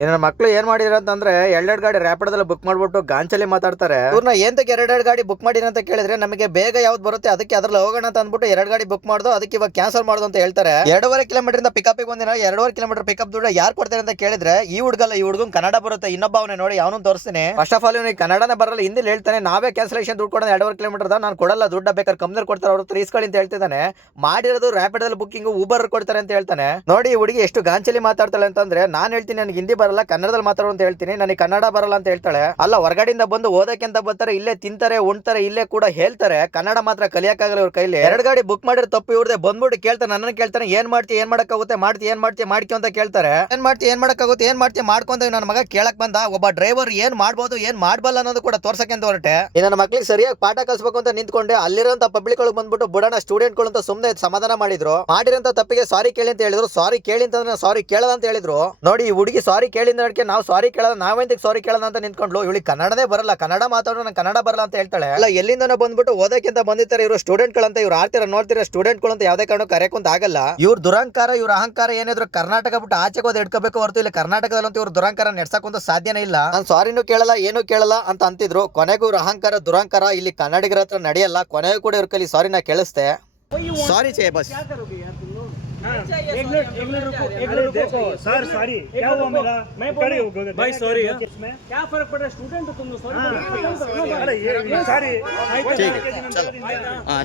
ನನ್ನ ಮಕ್ಳು ಏನ್ ಮಾಡಿದ್ರ ಅಂತಂದ್ರೆ ಎರಡೆರಡು ಗಾಡಿ ರ್ಯಾಪಿಡದಲ್ಲಿ ಬುಕ್ ಮಾಡ್ಬಿಟ್ಟು ಗಾಂಚಲಿ ಮಾತಾಡ್ತಾರೆ. ಇವ್ರನ್ನ ಏಂತಕ್ಕೆ ಎರಡೆರಡು ಗಾಡಿ ಬುಕ್ ಮಾಡಿರ ಅಂತ ಕೇಳಿದ್ರೆ ನಮಗೆ ಬೇಗ ಯಾವ್ದು ಬರುತ್ತೆ ಅದಕ್ಕೆ ಅದ್ರಲ್ಲಿ ಹೋಗೋಣ ಅಂತ ಅಂದ್ಬಿಟ್ಟು ಎರಡು ಗಾಡಿ ಬುಕ್ ಮಾಡ್ದು ಅದಕ್ಕೆ ಇವಾಗ ಕ್ಯಾನ್ಸಲ್ ಮಾಡೋದು ಅಂತ ಹೇಳ್ತಾರೆ. 2.5 ಕಿಲೋಮೀಟರ್ ಇಂದ ಪಿಕಪ್ ಬಂದಿನ 2.5 ಕಿಲೋಮೀಟರ್ ಪಿಕಪ್ ದುಡ್ಡು ಯಾರು ಕೊಡ್ತಾರೆ ಅಂತ ಕೇಳಿದ್ರೆ ಈ ಹುಡುಗಲ್ಲ, ಈ ಹುಡುಗನ್ ಕನ್ನಡ ಬರುತ್ತೆ. ಇನ್ನೊಬ್ಬ ಅವನೇ ನೋಡಿ, ಅವನು ತೋರಿಸ್ತೀನಿ. ಫಸ್ಟ್ ಆಫ್ ಆಲ್ ಇವನಿಗೆ ಕನ್ನಡನೇ ಬರಲ್ಲ, ಹಿಂದಿ ಹೇಳ್ತಾನೆ. ನಾವೇ ಕ್ಯಾನ್ಸಲೇಷನ್ ದುಡ್ಡು ಕೊಡೋದು 2.5 ಕಿಲೋಮೀಟರ್ ನಾನು ಕೊಡಲ್ಲ, ದುಡ್ಡ ಬೇಕಾದ್ರೆ ಕಂಪ್ನಿ ಕೊಡ್ತಾರೆ, ಅವ್ರು ಇಸ್ಕೊಳ್ಳಿ ಅಂತ ಹೇಳ್ತಿದ್ದಾನೆ. ಮಾಡಿರೋದು ರ್ಯಾಪಿಡಲ್ಲಿ ಬುಕ್ಕಿಂಗ್ ಊಬರ್ ಕೊಡ್ತಾರೆ ಅಂತ ಹೇಳ್ತಾನೆ. ನೋಡಿ ಈ ಹುಡುಗಿ ಎಷ್ಟು ಗಾಂಚಲಿ ಮಾತಾಡ್ತಾಳೆ ಅಂತಂದ್ರೆ, ನಾನು ಹೇಳ್ತೀನಿ ನನಗೆ ಹಿಂದಿ ಬರಲ್ಲ, ಕನ್ನಡದಲ್ಲಿ ಮಾತಾಡೋ ಅಂತ ಹೇಳ್ತೀನಿ, ನನಗೆ ಕನ್ನಡ ಬರಲ್ಲ ಅಂತ ಹೇಳ್ತಾಳೆ. ಅಲ್ಲ, ಹೊರಗಡೆಯಿಂದ ಬಂದು ಓದಕ್ಕೆ ಅಂತ ಬರ್ತಾರೆ, ಇಲ್ಲೇ ತಿಂತಾರೆ ಉಣ್ತಾರೆ, ಇಲ್ಲೇ ಕೂಡ ಹೇಳ್ತಾರೆ. ಕನ್ನಡ ಮಾತ್ರ ಕಲಿಯಕ್ಕಾಗಲ್ಲ ಇವ್ರ ಕೈಲಿ. ಎರಡು ಗಾಡಿ ಬುಕ್ ಮಾಡಿರೋ ತಪ್ಪು ಇವ್ರದೇ. ಬಂದ್ಬಿಟ್ಟು ಕೇಳ್ತಾರೆ, ನನ್ನ ಕೇಳ್ತಾನೆ, ಏನ್ ಮಾಡ್ತೀಯ, ಏನ್ ಮಾಡಕ್ಕಾಗುತ್ತೆ, ಮಾಡ್ತೀಯ, ಏನ್ ಮಾಡ್ತೀಯ, ಮಾಡ್ಕೊ ಅಂತ ಕೇಳ್ತಾರೆ. ಏನ್ ಮಾಡ್ತೀಯ, ಏನ್ ಮಾಡಕ್ಕಾಗುತ್ತೆ, ಏನ್ ಮಾಡ್ತೀಯ ಮಾಡ್ಕೊಂತ ನನ್ನ ಮಗ ಕೇಳಕ್ ಬಂದ. ಒಬ್ಬ ಡ್ರೈವರ್ ಏನ್ ಮಾಡ್ಬೋದು ಏನ್ ಮಾಡ್ಬಲ್ಲ ಅನ್ನೋದು ಕೂಡ ತೋರ್ಸಕ್ಕೆ ಅಂತ ಹೊರಟೆ. ನನ್ನ ಮಕ್ಳಿಗೆ ಸರಿಯಾಗಿ ಪಾಠ ಕಲಿಸಬೇಕು ಅಂತ ನಿಂತ್ಕೊಂಡೆ. ಅಲ್ಲಿರೋಂತ ಪಬ್ಲಿಕ್ ಒಳಗೆ ಬಂದ್ಬಿಟ್ಟು ಬುಡಣ ಸ್ಟೂಡೆಂಟ್ ಗಳು ಅಂತ ಸುಮ್ಮನೆ ಸಮಾಧಾನ ಮಾಡಿದ್ರು. ಮಾಡಿರೋಂತ ತಪ್ಪಿಗೆ ಸಾರಿ ಕೇಳಿ ಅಂತ ಹೇಳಿದ್ರು. ಸಾರಿ ಕೇಳಿ ಅಂತಂದ್ರೆ ಸಾರಿ ಕೇಳದ ಅಂತ ಹೇಳಿದ್ರು. ನೋಡಿ ಈ ಹುಡುಗಿ ಸಾರಿ ಕೇಳಿದ ನಡಕ್ಕೆ ನಾವು ಸಾರಿ ಕೇಳದ, ನಾವೆಂತಕ್ಕೆ ಸಾರಿ ಕೇಳದ ಅಂತ ನಿಂತ್ಕೊಂಡ್ಲು. ಇವಳಿಗೆ ಕನ್ನಡನೇ ಬರಲ್ಲ, ಕನ್ನಡ ಮಾತಾಡೋ ನಂಗೆ ಕನ್ನಡ ಬರಲ್ಲ ಅಂತ ಹೇಳ್ತಾಳೆ. ಅಲ್ಲ, ಎಲ್ಲಿಂದನೋ ಬಂದ್ಬಿಟ್ಟು ಓದಕ್ಕೆ ಅಂತ ಬಂದಿರ್ತಾರೆ ಇವರು ಸ್ಟೂಡೆಂಟ್ ಗಳಂತ. ಇವ್ರು ಆಡ್ತೀರಾ ನೋಡ್ತೀರಾ ಸ್ಟೂಡೆಂಟ್ ಗಳು ಅಂತ ಯಾವ್ದೇ ಕಾರಣಕ್ಕೂ ಕರೆಯಕೊಂತ ಆಗಲ್ಲ. ಇವ್ರ ದುರಂಕಾರ, ಇವ್ರ ಅಹಂಕಾರ ಏನಿದ್ರು ಕರ್ನಾಟಕ ಬಿಟ್ಟು ಆಚೆಗೆ ಹೋದ್ ಇಟ್ಕೋಬೇಕು ಹೊರತು ಇಲ್ಲಿ ಕರ್ನಾಟಕದಲ್ಲಂತೂ ಇವ್ರ ದುರಂಕಾರ ನಡ್ಸಕ್ಕಂತ ಸಾಧ್ಯನೇ ಇಲ್ಲ. ನಾನು ಸಾರಿನೂ ಕೇಳಲ್ಲ ಏನು ಕೇಳಲ್ಲ ಅಂತ ಅಂತಿದ್ರು. ಕೊನೆಗೂ ಇವ್ರ ಅಹಂಕಾರ ದುರಂಕಾರ ಇಲ್ಲಿ ಕನ್ನಡಿಗರ ಹತ್ರ ನಡೆಯಲ್ಲ. ಕೊನೆಗೂ ಕೂಡ ಇವ್ರ ಕಲಿ ಸಾರಿನ ಕೇಳಿಸ್ತೆ. ಸಾರಿ ಚೇ ಬಸ್. एक मिनट रुको देखो सर सॉरी क्या हुआ मेरा मैं खड़े हो गए भाई सॉरी क्या फर्क पड़ रहा है स्टूडेंट हो तुम लोग सॉरी अरे ये सॉरी ठीक है चलो हां